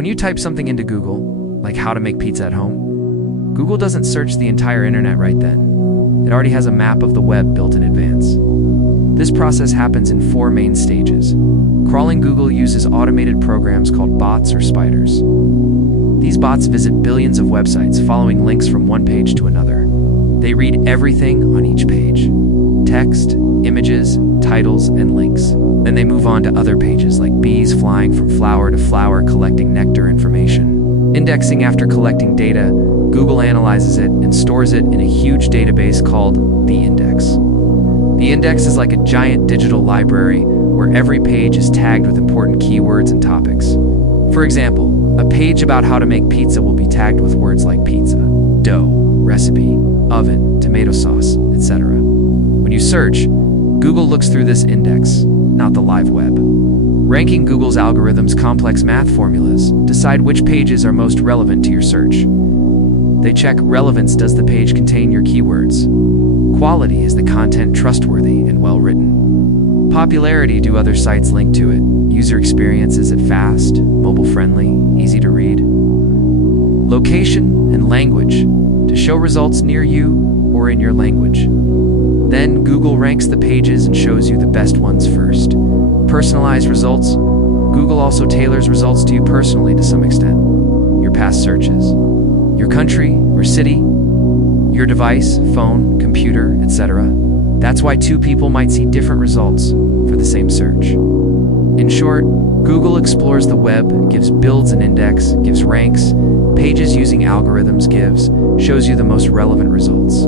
When you type something into Google, like how to make pizza at home, Google doesn't search the entire internet right then. It already has a map of the web built in advance. This process happens in 4 main stages. Crawling Google uses automated programs called bots or spiders. These bots visit billions of websites, following links from one page to another. They read everything on each page: text, images, titles, and links. Then they move on to other pages, like bees flying from flower to flower collecting nectar information. Indexing. After collecting data, Google analyzes it and stores it in a huge database called the index. The index is like a giant digital library where every page is tagged with important keywords and topics. For example, a page about how to make pizza will be tagged with words like pizza, dough, recipe, oven, tomato sauce, etc. When you search, Google looks through this index, not the live web. Ranking. Google's algorithms, complex math formulas, decide which pages are most relevant to your search. They check relevance: does the page contain your keywords? Quality: is the content trustworthy and well-written? Popularity: do other sites link to it? User experience: is it fast, mobile-friendly, easy to read? Location and language: to show results near you or in your language. Then Google ranks the pages and shows you the best ones first. Personalized results: Google also tailors results to you personally to some extent. Your past searches, your country or city, your device, phone, computer, etc. That's why 2 people might see different results for the same search. In short, Google explores the web, builds an index, gives ranks, pages using algorithms, shows you the most relevant results.